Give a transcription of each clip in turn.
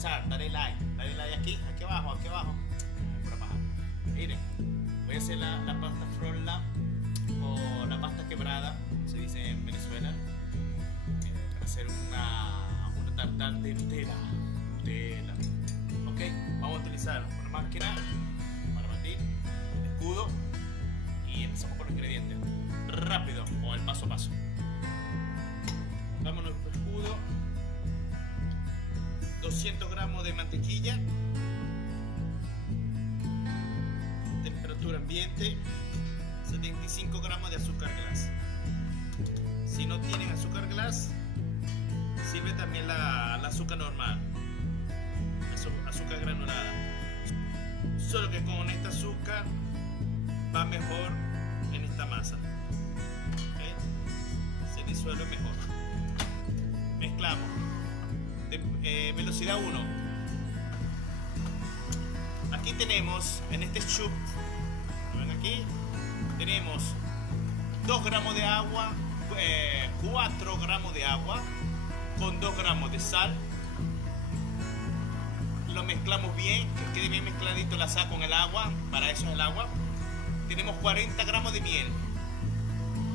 utilizar, dale like aquí abajo, por abajo. Miren, voy a hacer la pasta frolla o la pasta quebrada, se dice en Venezuela, para hacer una tartar de Nutella. Ok, vamos a utilizar una máquina para batir, el escudo, y empezamos con los ingredientes. Rápido, o el paso a paso. Pongamos nuestro escudo, 200 gramos de mantequilla, temperatura ambiente, 75 gramos de azúcar glass. Si no tienen azúcar glass, sirve también la azúcar normal, azúcar granulada. Solo que con este azúcar va mejor en esta masa. ¿Okay? Se disuelve mejor. Mezclamos. Velocidad 1. Aquí tenemos, en este chup, ven aquí, tenemos 2 gramos de agua, 4 gramos de agua con 2 gramos de sal. Lo mezclamos bien, que quede bien mezcladito la sal con el agua, para eso es el agua. Tenemos 40 gramos de miel.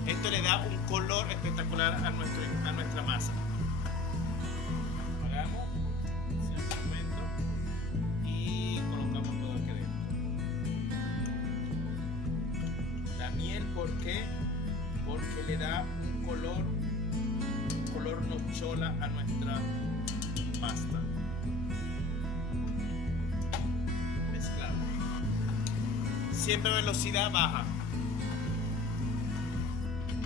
Esto le da un color espectacular a nuestra masa. Apagamos cierto momento y colocamos todo aquí dentro. La miel, ¿por qué? Porque le da un color nochola a nuestra pasta. Mezclamos. Siempre velocidad baja.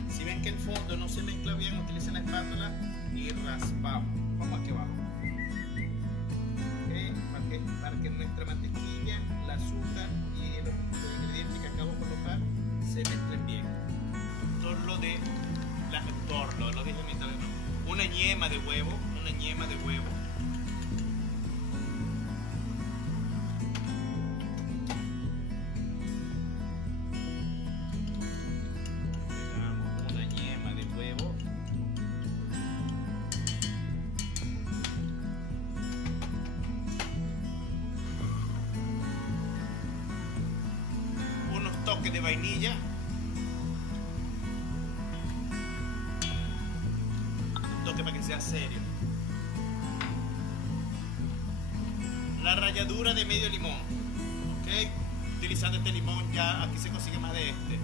Si ven que el fondo no se mezcla bien, utilicen la espátula y raspamos. Vamos aquí abajo. ¿Okay? Para que nuestra mantequilla, el azúcar y los ingredientes que acabo de colocar se mezclen bien. Torlo lo dije en italiano. Una yema de huevo. Unos toques de vainilla, un toque para que sea serio, la ralladura de medio limón, ¿ok? Utilizando este limón, ya aquí se consigue más de este.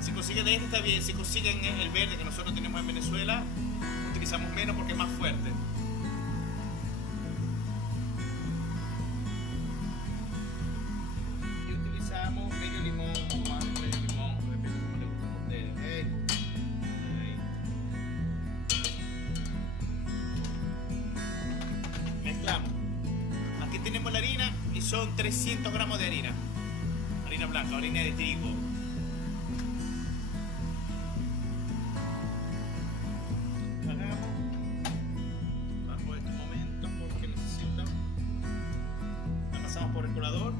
Si consiguen de este está bien, si consiguen el verde que nosotros tenemos en Venezuela, utilizamos menos porque es más fuerte. Medio limón o más medio limón, depende de cómo le gusta a ustedes, ¿ok? Mezclamos. Aquí tenemos la harina y son 300 gramos de harina blanca, harina de trigo. Hagamos bajo este momento porque necesito, la pasamos por el colador.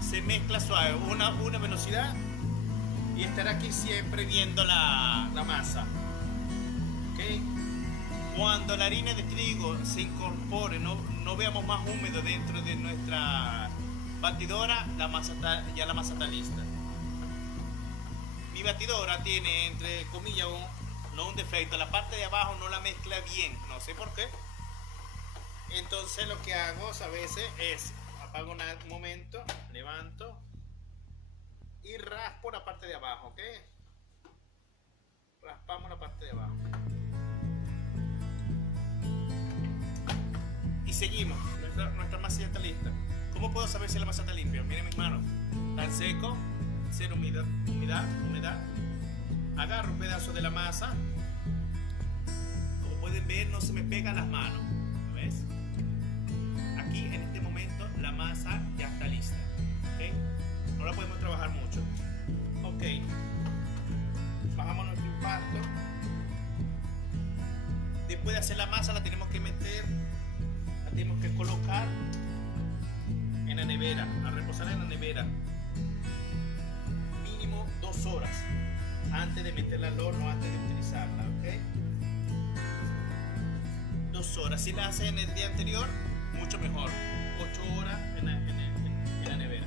Se mezcla suave, una velocidad, y estar aquí siempre viendo la masa. ¿Okay? Cuando la harina de trigo se incorpore, no veamos más húmedo dentro de nuestra batidora, la masa está lista. Mi batidora tiene, entre comillas, no un defecto, la parte de abajo no la mezcla bien, no sé por qué. Entonces lo que hago a veces es apago un momento, levanto y raspo la parte de abajo, ¿ok? Raspamos la parte de abajo. Y seguimos, nuestra masa ya está lista. ¿Cómo puedo saber si la masa está limpia? Miren mis manos, están secos, cero humedad. Agarro un pedazo de la masa. Como pueden ver, no se me pegan las manos, ¿ves? Aquí en este momento la masa ya está lista, ¿okay? No la podemos trabajar mucho. Ok, bajamos nuestro impacto. Después de hacer la masa la tenemos que meter, la tenemos que colocar en la nevera, a reposar en la nevera mínimo 2 horas. antes de meterla al horno, antes de utilizarla, ¿ok? 2 horas. Si la haces en el día anterior, mucho mejor. 8 horas en la nevera.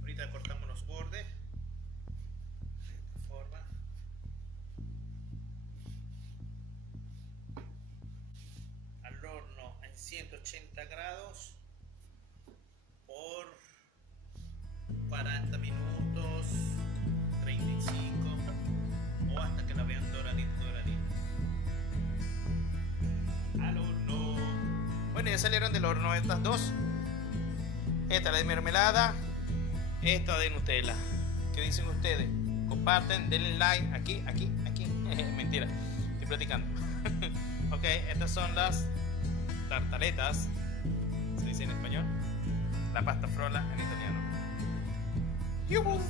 Ahorita cortamos los bordes de esta forma. Al horno en 180 grados por 40 minutos, 35 o hasta que la vean doradita. Al horno. Bueno, ya salieron del horno estas dos. Esta de mermelada, esta de Nutella. ¿Qué dicen ustedes? Comparten, denle like aquí. Mentira, estoy platicando. Ok, estas son las tartaletas. ¿Se dice en español? La pasta frolla en italiano. ¡Yuhu!